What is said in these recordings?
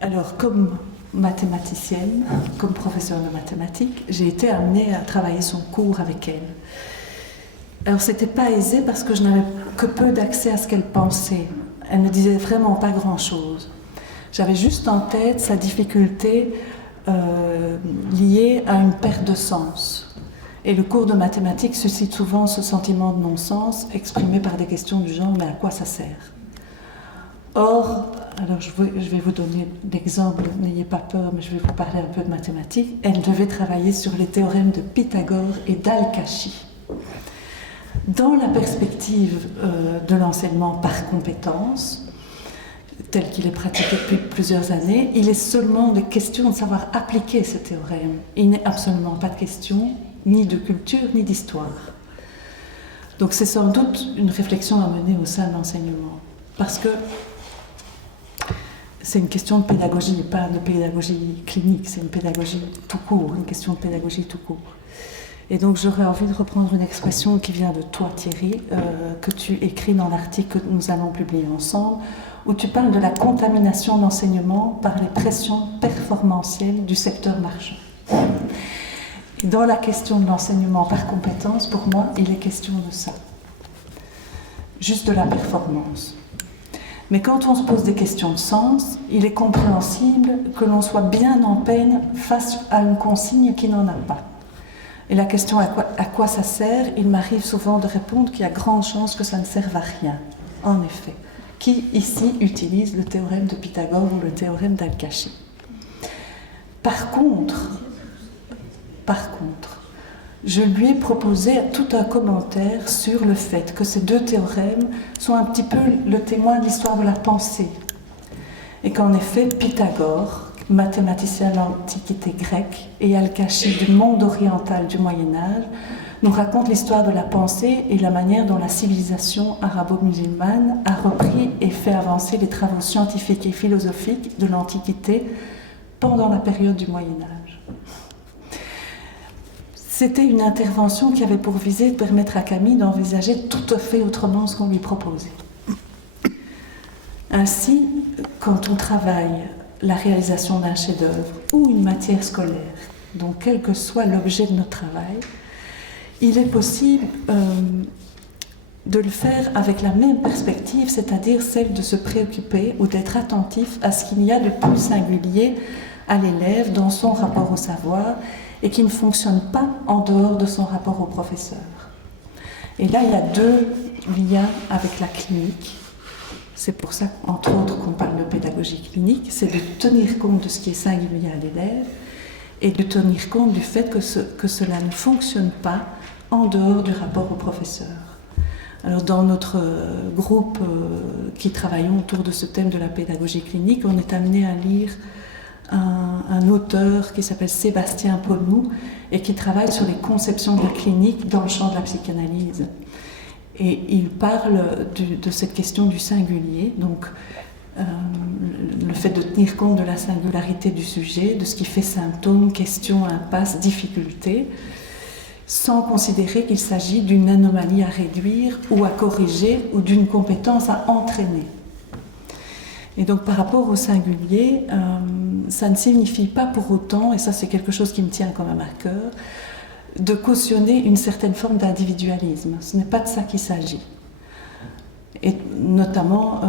Alors, comme mathématicienne, comme professeure de mathématiques, j'ai été amenée à travailler son cours avec elle. Alors, c'était pas aisé parce que je n'avais que peu d'accès à ce qu'elle pensait. Elle ne disait vraiment pas grand-chose. J'avais juste en tête sa difficulté liée à une perte de sens. Et le cours de mathématiques suscite souvent ce sentiment de non-sens exprimé par des questions du genre « mais à quoi ça sert ?» Or, alors je vais vous donner l'exemple, n'ayez pas peur, mais je vais vous parler un peu de mathématiques. Elle devait travailler sur les théorèmes de Pythagore et d'Al-Kashi. Dans la perspective de l'enseignement par compétences, tel qu'il est pratiqué depuis plusieurs années, il est seulement de question de savoir appliquer ces théorèmes. Il n'est absolument pas de question ni de culture ni d'histoire. Donc c'est sans doute une réflexion à mener au sein de l'enseignement. Parce que c'est une question de pédagogie, pas de pédagogie clinique, c'est une pédagogie tout court, une question de pédagogie tout court. Et donc j'aurais envie de reprendre une expression qui vient de toi Thierry, que tu écris dans l'article que nous allons publier ensemble, où tu parles de la contamination d'enseignement par les pressions performantielles du secteur marchand. Et dans la question de l'enseignement par compétence, pour moi, il est question de ça. Juste de la performance. Mais quand on se pose des questions de sens, il est compréhensible que l'on soit bien en peine face à une consigne qui n'en a pas. Et la question à quoi ça sert, il m'arrive souvent de répondre qu'il y a grande chance que ça ne serve à rien. En effet. Qui ici utilise le théorème de Pythagore ou le théorème d'Al-Kashi? Par contre, je lui ai proposé tout un commentaire sur le fait que ces deux théorèmes sont un petit peu le témoin de l'histoire de la pensée. Et qu'en effet, Pythagore, mathématicien de l'Antiquité grecque, et Al-Kashi du monde oriental du Moyen-Âge, nous racontent l'histoire de la pensée et la manière dont la civilisation arabo-musulmane a repris et fait avancer les travaux scientifiques et philosophiques de l'Antiquité pendant la période du Moyen-Âge. C'était une intervention qui avait pour visée de permettre à Camille d'envisager tout à fait autrement ce qu'on lui proposait. Ainsi, quand on travaille la réalisation d'un chef-d'œuvre ou une matière scolaire, donc quel que soit l'objet de notre travail, il est possible de le faire avec la même perspective, c'est-à-dire celle de se préoccuper ou d'être attentif à ce qu'il y a de plus singulier à l'élève dans son rapport au savoir et qui ne fonctionne pas en dehors de son rapport au professeur. Et là, il y a deux liens avec la clinique. C'est pour ça, entre autres, qu'on parle de pédagogie clinique, c'est de tenir compte de ce qui est singulier à l'élève et de tenir compte du fait que cela ne fonctionne pas en dehors du rapport au professeur. Alors dans notre groupe qui travaillons autour de ce thème de la pédagogie clinique, on est amené à lire un auteur qui s'appelle Sébastien Paunou et qui travaille sur les conceptions de la clinique dans le champ de la psychanalyse. Et il parle de cette question du singulier, donc le fait de tenir compte de la singularité du sujet, de ce qui fait symptôme, question, impasse, difficulté, sans considérer qu'il s'agit d'une anomalie à réduire ou à corriger ou d'une compétence à entraîner. Et donc par rapport au singulier, ça ne signifie pas pour autant, et ça c'est quelque chose qui me tient quand même à cœur, de cautionner une certaine forme d'individualisme. Ce n'est pas de ça qu'il s'agit. Et notamment,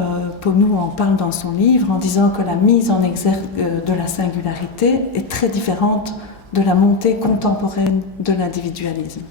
Paunou en parle dans son livre en disant que la mise en exergue de la singularité est très différente de la montée contemporaine de l'individualisme.